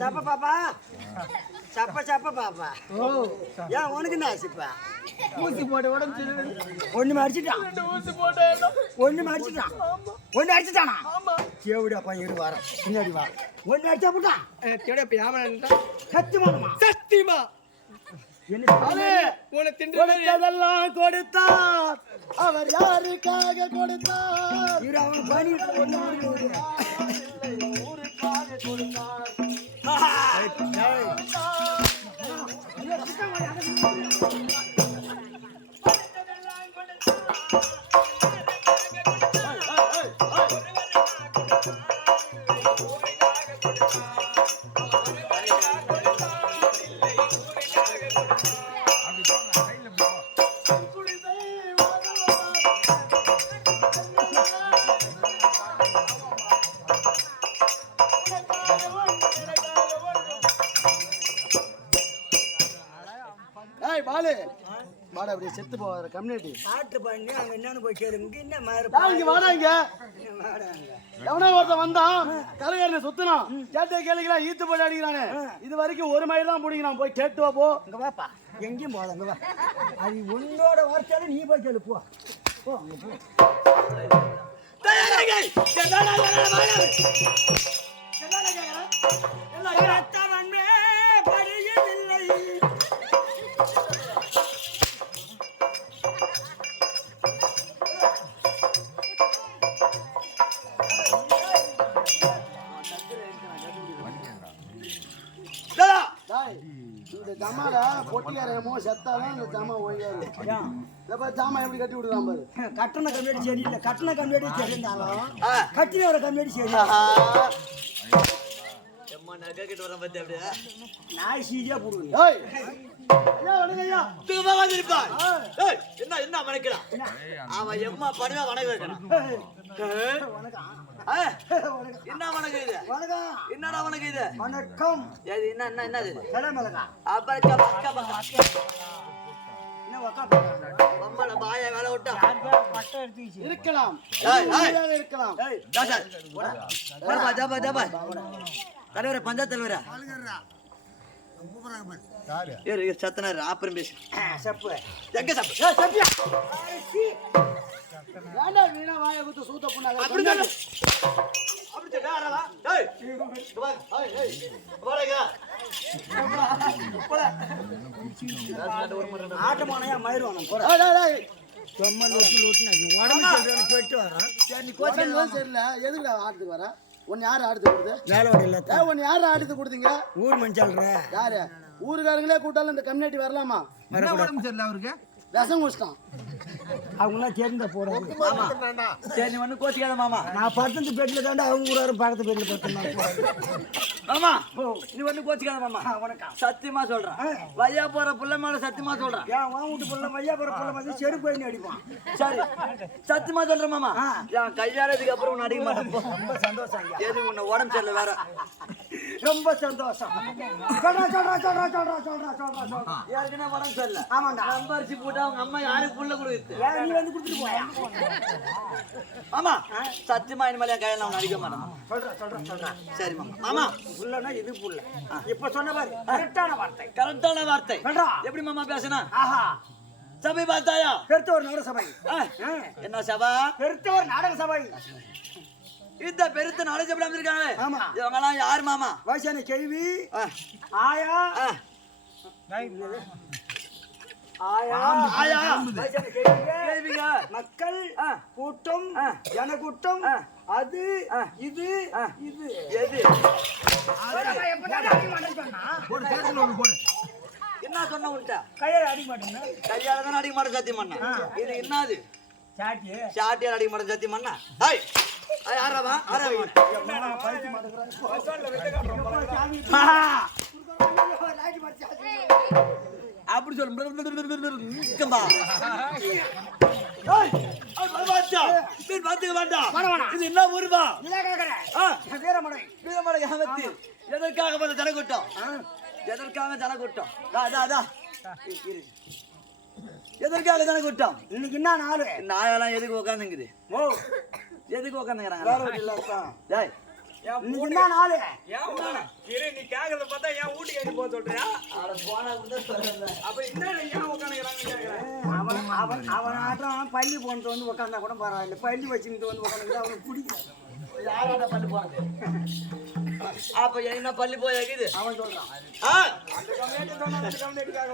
சப்ப பாப்பா சப்ப சப்ப பாப்பா ஏன் உனக்கு என்ன ஆச்சுப்பா ஊசி போட்டு உடம்பு ஒண்ணு மடிச்சிட்டான் ஒண்ணு மடிச்சிட்டான் ஒண்ணு அடிச்சுட்டானா கேவுடா பையன் வர பின்னாடி வா ஒண்ணு அடிச்சா போட்டான் சத்தியமா சத்தியமா கொடுத்ததெல்லாம் கொடுத்தார் அவர் யாருக்காக கொடுத்தார் அவன் பணி ஊருக்காக கொடுத்தார் டேய் பாலு வாடா அப்படியே செத்து போவாத கம்யூனிட்டி காட்டு பண்ணி அங்க என்னன்னு போய் கேளு இங்க என்ன மாதிரி இங்க வாடா இங்க எவனோ ஒருத்தன் வந்தான் கரையாரில் சுத்தினான் கேட்டே கேளுங்களா ஈத்து போட்டு அடிக்கிறானே இது வரைக்கும் ஒரு மைல் தான் பிடிக்கிறான் போய் கேட்டு வா போ இங்க வாப்பா எங்கேயும் போத இங்க வா அது உன்னோட வார்த்தையால நீ போய் கேளு போ போ அங்க போ ரத்தவன்மே படியதில்லை இந்த ஜமால பொட்டியாரமோ செத்தாதான் இந்த ஜாமா ஓய்யாரு ஜாமா எப்படி கட்டி விடுறான் பாரு கட்டண கம்யூனிட்டி சரியில்லை கட்டண கம்யூனிட்டி சரியிருந்தாலும் கட்டின ஒரு கம்யூனிட்டி சரி நாய் சீதியா போடுவீங்க என்ன வணக்கலாம் அவன் எம்மா பண்ணுவா வணக்கம் வைக்கிறான் என்ன வணக்கம் இது என்னடா வணக்கம் இது வணக்கம் என்னது பாய வேலை விட்டா இருக்கலாம் இருக்கலாம் தலைவர பஞ்சாயத்து தலைவர சத்தனாரு அப்புறம் பேசு சப்பு எங்க சப்பு ஏண்டா வீணா வாய குத்து சூத்த புண்ணாக அப்படி சொல்லு அப்படி சொல்லு அரவா டேய் வா ஏய் வரங்க போடா ஆட்டமானையா மயிர்வானம் போற சும்மா லொட்டு உடம்பு சொல்றேன்னு போயிட்டு வரான் சரி நீ கோச்சிங் சரியில்லை எதுக்குடா ஆடுறதுக்கு வர உன்னை யார் ஆடுத்து கொடுத்து வேலையோட இல்ல உன்னை யார் ஆடுத்து கொடுத்தீங்க ஊர் மனுஷாள்ற யாரு ஊருக்காரங்களே கூட்டாலும் இந்த கம்யூனிட்டி வரலாமா அவருக்கு ரசம் குடிச்சிட்டான் அவங்களாம் தெரிந்த போறாங்க சரி நீ ஒண்ணு கோச்சிக்காத மாமா நான் பக்கத்து பெட்ல தாண்டா அவங்க ஊராரு பக்கத்து பெட்ல படுத்துனாங்க மாமா நீ ஒண்ணு கோச்சிக்காத மாமா வணக்கம் சத்தியமா சொல்றேன் வையா போற புள்ள மேல சத்தியமா சொல்றேன் ஏன் வா வீட்டு புள்ள மையா போற புள்ள மாதிரி செருப்பு பண்ணி அடிப்பான் சரி சத்தியமா சொல்றேன் மாமா என் கல்யாணத்துக்கு அப்புறம் உன்னை அடிக்க மாட்டேன் ரொம்ப சந்தோஷம் ஐயா எது உன்னை உடம்பு சரியில்லை வேற ரொம்ப சந்தோஷம் சொல்றா ஏற்கனவே உடம்பு சரியில்லை ஆமாண்டா நம்பரிச்சு போட்டு அவங்க அம்மா யாருக்கு புள்ள கொடுக்குது ஏன் நீ வந்து கொடுத்துட்டு போயா மாமா சத்தியமா இனிமேல் என் கையில நான் அடிக்க மாட்டேன் சொல்றா சரி மாமா மாமா புள்ளனா இது புள்ள இப்ப சொன்ன பாரு கரெக்டான வார்த்தை கரெக்டான வார்த்தை சொல்றா எப்படி மாமா பேசுனா ஆஹா சபை பார்த்தாயா பெருத்த ஒரு நாடக சபை என்ன சபா பெருத்த ஒரு நாடக சபை இந்த பெருத்த நாலேஜ் எப்படி வந்திருக்காங்க ஆமா இவங்க எல்லாம் யார் மாமா வயசான கேள்வி ஆயா வயசான கேள்விங்க மக்கள் கூட்டம் ஜனக்கூட்டம் அது இது இது எது என்ன சொன்ன உன்ட்ட கையால அடிக்க மாட்டேங்க கையால தான் அடிக்க மாட்டேன் சத்தியம் பண்ண இது என்னது சாட்டி சாட்டியால் அடிக்க மாட்டேன் சத்தியம் பண்ண ஹாய் ஆறாவா ஆறாவா அப்படி சொல்லு இது என்ன ஊருவா வீரமடை வீரமடை யாமத்தி எதற்காக வந்த ஜனக்கூட்டம் எதற்காக ஜனக்கூட்டம் எதற்காக ஜனக்கூட்டம் இன்னைக்கு என்ன நாள் நாயெல்லாம் எதுக்கு உட்காந்துங்குது ஓ எதுக்கு உட்காந்துங்கிறாங்க இன்னைக்கு என்ன நாள் நீ கேக்குறத பார்த்தா என் வீட்டுக்கு அடி போக சொல்றியா அப்ப என்ன ஏன் உட்காந்துக்கிறான்னு அவன் ஆட்டம் பள்ளி போனது வந்து உட்காந்தா கூட பரவாயில்ல பள்ளி வச்சுக்கிட்டு வந்து உட்காந்து அவனுக்கு பிடிக்கல யாரோட பள்ளி போனது அப்ப என்ன பள்ளி போயாக்குது அவன் சொல்றான்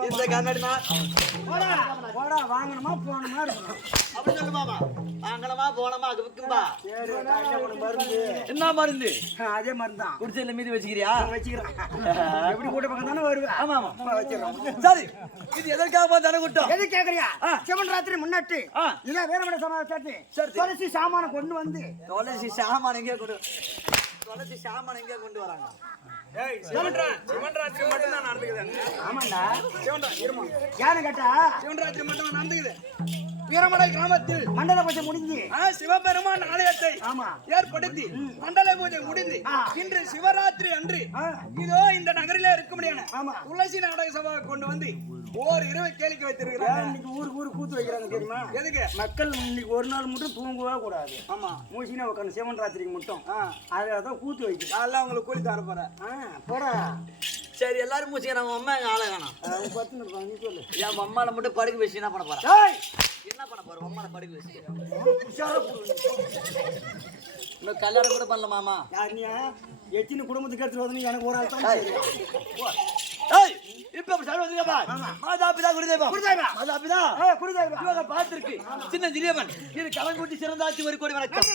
இந்த கண்ணாடிமா போடா வாங்கணுமா போகணுமா இருக்கணும் அப்படி சொல்லுமாமா வாங்கணுமா போனோமா அது விற்கும்பா மருந்து என்ன மருந்து அதே மருந்து தான் குடிச்சல மீதி வச்சுக்கிறியா வச்சுக்கிறேன் எப்படி கூட்ட பக்கம் தானே வருவேன் ஆமா ஆமா வச்சிடறோம் சரி இது எதற்காக தன கூட்டம் எது கேக்குறியா சிவன் ராத்திரி முன்னாடி இல்ல வீரமடை சமாச்சாரத்தை துளசி சாமான கொண்டு வந்து துளசி சாமான் எங்கே கொண்டு துளசி சாமான் எங்கே கொண்டு வராங்க சிவன்ராத்திரி மட்டும் தான் நடந்துக்குது ஆமாண்டா இருமா யாரு கேட்டா சிவன்ராத்திரி மட்டும் நடந்துக்குது வீரமடை கிராமத்தில் மண்டல பூஜை முடிஞ்சு சிவபெருமான் ஆலயத்தை ஆமா ஏற்படுத்தி மண்டல பூஜை முடிந்து இன்று சிவராத்திரி அன்று இதோ இந்த நகரிலே இருக்க முடியாது ஆமா துளசி நாடக சபை கொண்டு வந்து ஓர் இரவு கேளிக்கை வைத்திருக்கிறாங்க. இன்னைக்கு ஊருக்கு கூத்து வைக்கிறாங்க தெரியுமா? எதுக்கு? மக்கள் இன்னைக்கு ஒரு நாள் மட்டும் தூங்கவே கூடாது. ஆமா, மூசினா உட்காந்து சிவன் ராத்திரிக்கு மட்டும் அதான் கூத்து வைக்குது. அதெல்லாம் உங்களுக்கு கூலி தர போறேன். போடா. சரி எல்லாரும் மூச்சுக்கிறாங்க. உங்க அம்மா எங்க ஆளை காணோம். பத்து இருப்பாங்க, நீ சொல்லு. என் அம்மாவை மட்டும் படுக்க வச்சு என்ன பண்ண போறேன்? ஏய், என்ன பண்ண போறேன்? அம்மாவை படுக்க வச்சு உஷாரா போடு. இன்னும் கல்யாணம் கூட பண்ணல மாமா. யார் நீ? எத்தனை குடும்பத்துக்கு எடுத்துட்டு வந்து எனக்கு ஒரு ஆள் தான் தெரியும். ஏய் இப்ப சர்வதிகமா மாதா பிதா குருதேவா குருதேவா. மாதா பிதா குருதேவா. இவங்க பார்த்திருக்கு சின்ன திரியவன் இது கலங்குட்டி சிறந்தாச்சு ஒரு கோடி வணக்கம்.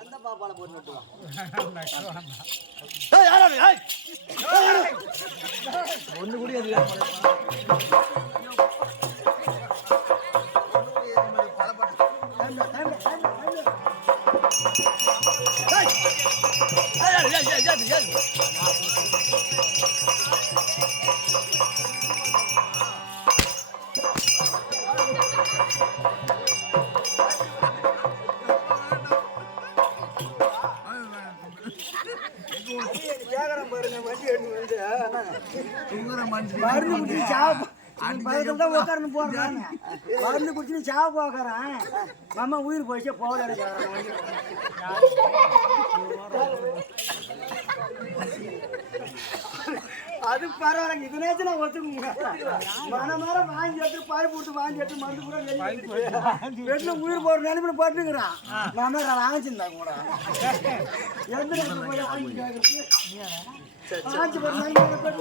எந்த பாப்பால போட்டு ஒண்ணு கூட கேக்குறேன் பாருங்க, வண்டி எடுத்து வந்து மருந்து குடிச்சு சாவு பக்கத்துல தான் உட்காரணும் போறாங்க. மருந்து குடிச்சு சாவு போக்குறேன். மாமா உயிர் போயிச்சே போகல. அது பரவாயில்ல, இது நேரத்தில் நான் ஒத்துக்குங்க. மனம் வாங்கி எடுத்து பாய் போட்டு வாங்கி எடுத்து மருந்து கூட வீட்டுல உயிர் போற நிலைமையில போட்டுக்கிறான். மாமா வாங்கிச்சிருந்தா கூட எந்த நேரத்தில் போய் வாங்கி கேட்கறது வாங்கி போற நிலைமையில போட்டு